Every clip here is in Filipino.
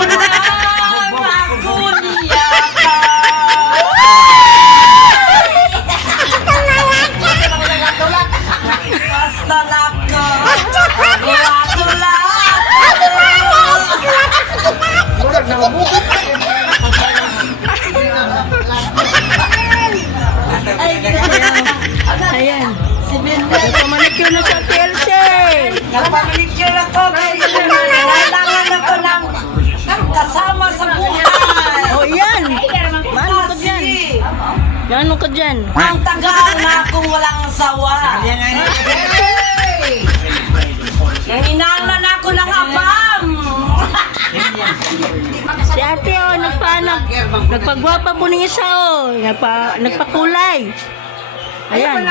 Ako niyaka. Basta nako. Ayan. Si Binbin. Nagpamanicure na siya, Chelsea. Nagpamanicure ako. Kailangan ako ng kasama sa buhay. Oh, yan. Mano ka dyan? Kasi Mano ka dyan? ang tagal na akong walang asawa. Nanginanglan ako ng abam. Si ate, oh, nagpagwapa po ng isa, oh. Nagpakulay. Ayan.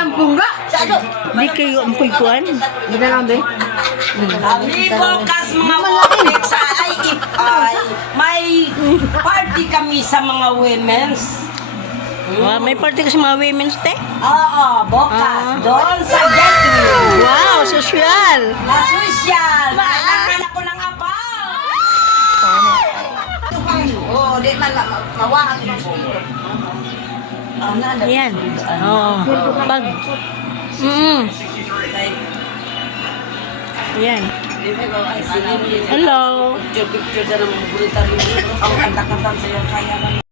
Di kayo ang kuikuan? Kami bukas mga women sa IFI. May party kami sa mga women's. May party kasi mga women's te? Oo, bukas. Doon sa Gateway. Wow, sosyal. Masosyal. Kailangan ako ng abam. Oo, di man mawahang Ayan. Oo. Pag. Ayan. Hello. Picture sa mga bulita rin. Ang kanta-kanta sa'yo.